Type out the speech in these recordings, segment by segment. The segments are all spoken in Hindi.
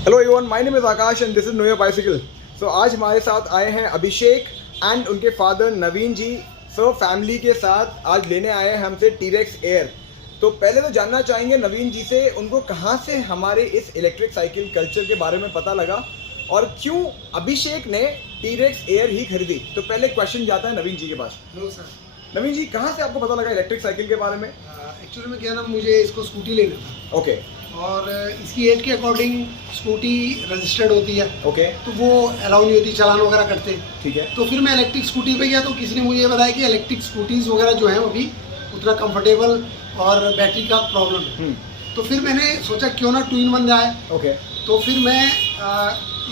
Hello everyone, my name is Akash and this is know your bicycle. So आज हमारे साथ आए हैं अभिषेक एंड उनके father Naveen ji. So family के साथ आज लेने आए हैं हमसे टीरेक्स एयर। तो पहले तो जानना चाहेंगे नवीन जी से, उनको कहाँ से हमारे इस इलेक्ट्रिक साइकिल कल्चर के बारे में पता लगा और क्यों अभिषेक ने टीरेक्स एयर ही खरीदी। तो पहले क्वेश्चन जाता है नवीन जी के पास। No sir. नवीन जी, कहाँ से आपको पता लगा इलेक्ट्रिक साइकिल के बारे में? एक्चुअली में क्या ना, मुझे इसको स्कूटी लेना था। ओके और इसकी एज के अकॉर्डिंग स्कूटी रजिस्टर्ड होती है। ओके, तो वो अलाउ नहीं होती, चालान वगैरह करते। ठीक है। तो फिर मैं इलेक्ट्रिक स्कूटी पे गया तो किसी ने मुझे बताया कि इलेक्ट्रिक स्कूटीज़ वगैरह जो हैं वो अभी उतना कंफर्टेबल और बैटरी का प्रॉब्लम है। तो फिर मैंने सोचा क्यों ना 2-in-1 जाए। ओके, तो फिर मैं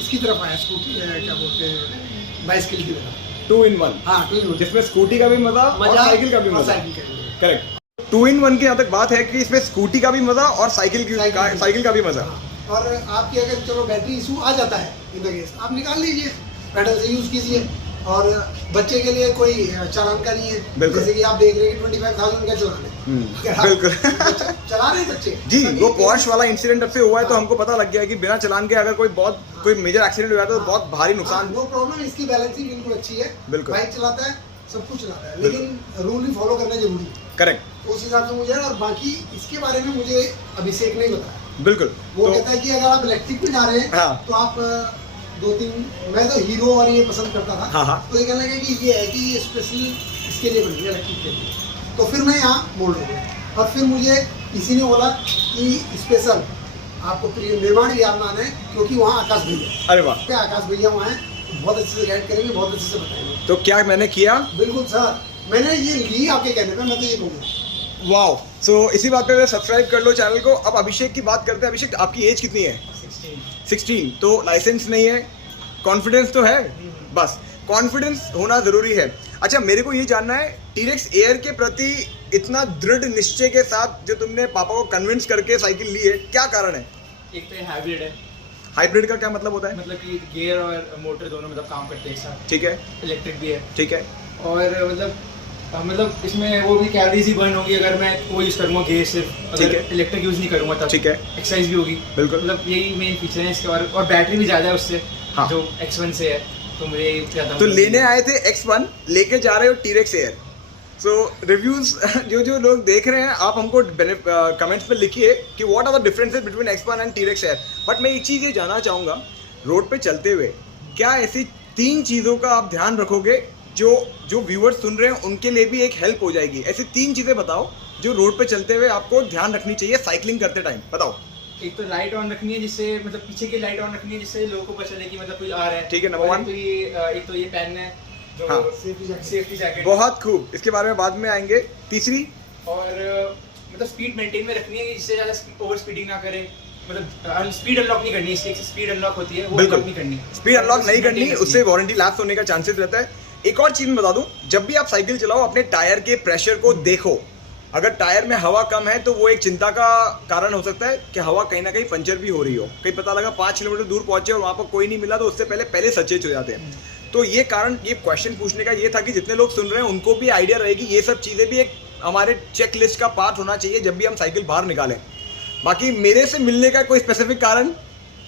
इसकी तरफ आया, स्कूटी क्या बोलते हैं, बाइसिकल की तरफ। 2-in-1। हाँ, 2-in-1 जिसमें स्कूटी का भी मजा और साइकिल का भी मजा। साइकिल का भी। करेक्ट। 2-in-1 की यहाँ तक बात है कि इसमें स्कूटी का भी मजा और साइकिल का भी मजा। और आपकी अगर चलो बैटरी इशू आ जाता है इन द केस, आप निकाल लीजिए, पैडल से यूज़ कीजिए। और बच्चे के लिए कोई चालान का नहीं है। जैसे कि आप देख रहे हैं कि 25,000 का चालान है। बिल्कुल। चला रहे बच्चे जी, वो पॉर्श वाला इंसिडेंट अब से हुआ है तो हमको पता लग गया है कि बिना चलान के अगर कोई मेजर एक्सीडेंट हुआ तो बहुत भारी नुकसान। वो प्रॉब्लम, इसकी बैलेंसिंग बिल्कुल अच्छी है। बिल्कुल। बाइक चलाता है, सब कुछ चलाता है, लेकिन रूल भी फॉलो करना जरूरी है। करेक्ट। उस हिसाब से मुझे, और बाकी इसके बारे में मुझे अभिषेक ने बताया। बिल्कुल। वो कहता है कि अगर आप इलेक्ट्रिक में जा रहे हैं हाँ। तो आप 2-3, मैं तो हीरो और ये पसंद करता था। हाँ हाँ। तो ये कहने लगा कि ये है कि ये स्पेशली इसके लिए बनी है, इलेक्ट्रिक के लिए। तो फिर मैं यहाँ मोड़ हो गया और फिर मुझे किसी ने बोला कि स्पेशल आपको निर्माण याद आना है, क्योंकि वहाँ आकाश भैया। अरे वाह। क्या आकाश भैया वहाँ हैं, बहुत अच्छे से गाइड करेंगे, बहुत अच्छे से बताएंगे। तो क्या मैंने किया? बिल्कुल सर, मैंने ये ली आपके कहने पे, मैं तो ये कहूँगा। वाओ। सो इसी बात पे सब्सक्राइब कर लो चैनल को। अब अभिषेक की बात करते हैं। अभिषेक, आपकी एज कितनी है? 16। तो लाइसेंस नहीं है, कॉन्फिडेंस तो है। बस कॉन्फिडेंस होना ज़रूरी है। अच्छा, मेरे को ये जानना है, टीरेक्स एयर के प्रति इतना दृढ़ निश्चय के साथ जो तुमने पापा को कन्विंस करके साइकिल ली है, क्या कारण है? एक तो ये हाइब्रिड है। हाइब्रिड का क्या मतलब होता है? मतलब कि गियर और मोटर दोनों मतलब काम करते हैं एक साथ। ठीक है। इलेक्ट्रिक भी है। ठीक है। और मतलब इसमें वो भी कैलोरीज ही बर्न होगी अगर मैं वो यूज़ करूँगा गियर सिर्फ, ठीक अगर है। इलेक्ट्रिक यूज़ नहीं करूँगा तब। ठीक है। एक्सरसाइज भी होगी। बिल्कुल। मतलब यही मेन फीचर है इसके। और बैटरी भी ज़्यादा है उससे। हाँ। जो X1 से है, तो मुझे ज़्यादा। तो लेने आए थे X1, लेके जा रहे हो टीरेक्स एयर। सो रिव्यूज जो लोग देख रहे हैं, आप हमको कमेंट्स पे लिखिए कि what are the differences between X1 and T Rex air. But मैं एक चीज़ ये जानना चाहूँगा, रोड पे चलते हुए क्या ऐसी 3 चीज़ों का आप ध्यान रखोगे जो व्यूअर्स सुन रहे हैं उनके लिए भी एक हेल्प हो जाएगी? ऐसी 3 चीज़ें बताओ जो रोड पे चलते हुए आपको ध्यान रखनी चाहिए साइकिलिंग करते टाइम। बताओ। एक तो लाइट ऑन रखनी है, जिससे मतलब पीछे की लाइट ऑन रखनी है, जिससे लोगों को पता चले कि मतलब कोई आ रहा है। ठीक है, नंबर 1। तो एक तो ये पहनना है जो हाँ। Safety jacket. बहुत खूब, इसके बारे में बाद में आएंगे। तीसरी, और मतलब स्पीड मेंटेन में रखनी है, जिससे ज़्यादा ओवर स्पीडिंग ना करे। मतलब स्पीड अनलॉक नहीं करनी, इससे स्पीड अनलॉक होती है, वो अनलॉक नहीं करनी। स्पीड अनलॉक नहीं करनी, उससे वारंटी लैप्स होने का चांसेस रहता है। एक और चीज़ मैं बता दूं, जब भी आप साइकिल चलाओ अपने टायर के प्रेशर को देखो। अगर टायर में हवा कम है तो वो एक चिंता का कारण हो सकता है कि हवा कहीं ना कहीं पंचर भी हो रही हो। कहीं पता लगा 5 किलोमीटर दूर पहुंचे और वहाँ पर कोई नहीं मिला तो उससे पहले सचेत हो जाते हैं। तो ये क्वेश्चन पूछने का ये था कि जितने लोग सुन रहे हैं उनको भी आइडिया रहेगी, ये सब चीज़ें भी एक हमारे चेक लिस्ट का पार्ट होना चाहिए जब भी हम साइकिल बाहर निकालें। बाकी मेरे से मिलने का कोई स्पेसिफिक कारण?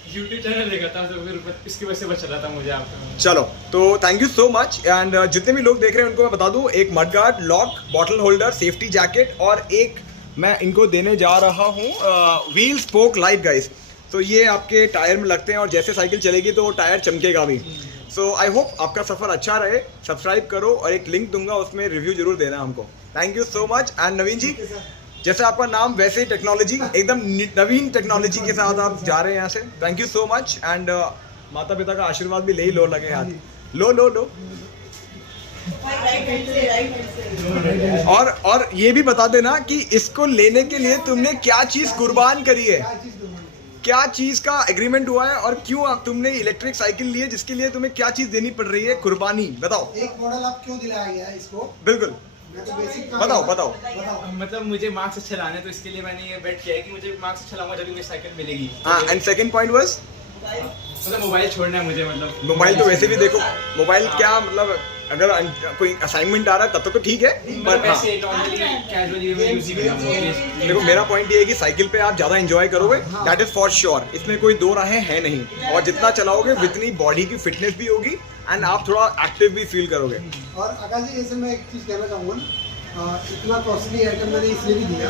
यूट्यूब चैनल देखा था तो फिर इसकी वजह से बच रहा था मुझे आपका। चलो, तो thank you so much. And जितने भी लोग देख रहे हैं उनको मैं बता दूं, एक mud guard, lock, bottle holder, safety jacket और एक मैं इनको देने जा रहा हूं व्हील स्पोक लाइट गाइस। तो ये आपके टायर में लगते हैं और जैसे साइकिल चलेगी तो वो टायर चमकेगा भी। सो आई होप आपका सफ़र अच्छा रहे। सब्सक्राइब करो और एक लिंक दूंगा, उसमें रिव्यू जरूर देना हमको। Thank you so much. And Naveen ji, जैसे आपका नाम वैसे टेक्नोलॉजी, एकदम नवीन टेक्नोलॉजी के साथ आप जा रहे हैं यहाँ से। Thank you so much. And माता पिता का आशीर्वाद भी ले ही लो, लगे हाथ। लो। और ये भी बता देना कि इसको लेने के लिए तुमने क्या चीज़ कुर्बान करी है, क्या चीज़ का एग्रीमेंट हुआ है और क्यों तुमने इलेक्ट्रिक साइकिल ली है, जिसके लिए तुम्हें क्या चीज़ देनी पड़ रही है, कुर्बानी बताओ। एक मॉडल आप क्यों दिलाया गया है इसको? बिल्कुल, बताओ। मतलब मुझे मार्क्स अच्छे लाने हैं, तो इसके लिए मैंने ये बेट किया है कि मुझे मार्क्स अच्छा लाऊंगा जब मुझे साइकिल मिलेगी। हाँ, एंड सेकंड पॉइंट वाज मतलब मोबाइल छोड़ना है मुझे, मतलब मोबाइल तो वैसे भी देखो, मोबाइल क्या मतलब अगर कोई असाइनमेंट आ रहा है तब तो ठीक है, पर हाँ वैसे नॉर्मली कैजुअली मैं यूज ही करता हूँ। देखो मेरा पॉइंट ये है कि साइकिल पे आप ज्यादा एंजॉय करोगे, दैट इज फॉर श्योर, इसमें कोई दो राहें हैं नहीं, और जितना चलाओगे उतनी बॉडी की फिटनेस भी होगी एंड आप थोड़ा एक्टिव भी फील करोगे। और आकाश जी, जैसे मैं एक चीज़ कहना चाहूँगा ना, इतना कॉस्टली आइटम मैंने इसलिए भी दिया,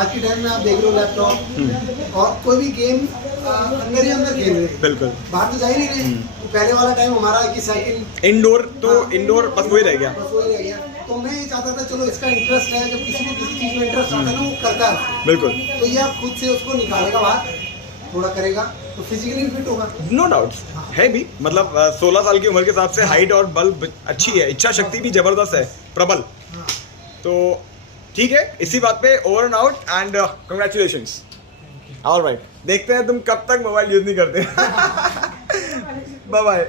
आज के टाइम में आप देख रहे हो लैपटॉप और कोई भी गेम अंदर ही अंदर खेल रहे हैं, बिल्कुल बाहर तो जा ही नहीं रहे। तो पहले वाला टाइम हमारा है कि साइकिल इंडोर, तो इंडोर बस वही रह गया। बस वही रह गया। तो मैं ये चाहता था चलो इसका इंटरेस्ट है, जब किसी को किसी चीज़ में इंटरेस्ट आता है ना वो करता है, बिल्कुल, तो ये आप खुद से उसको निकालेगा बाहर, थोड़ा करेगा तो फिजिकली फिट होगा। नो डाउट्स है भी, मतलब 16 साल की उम्र के हिसाब से हाइट और बल अच्छी है, इच्छा शक्ति भी जबरदस्त है, प्रबल। हाँ। तो ठीक है, इसी बात पे over and out and congratulations. Alright, देखते हैं तुम कब तक मोबाइल यूज नहीं करते। Bye bye.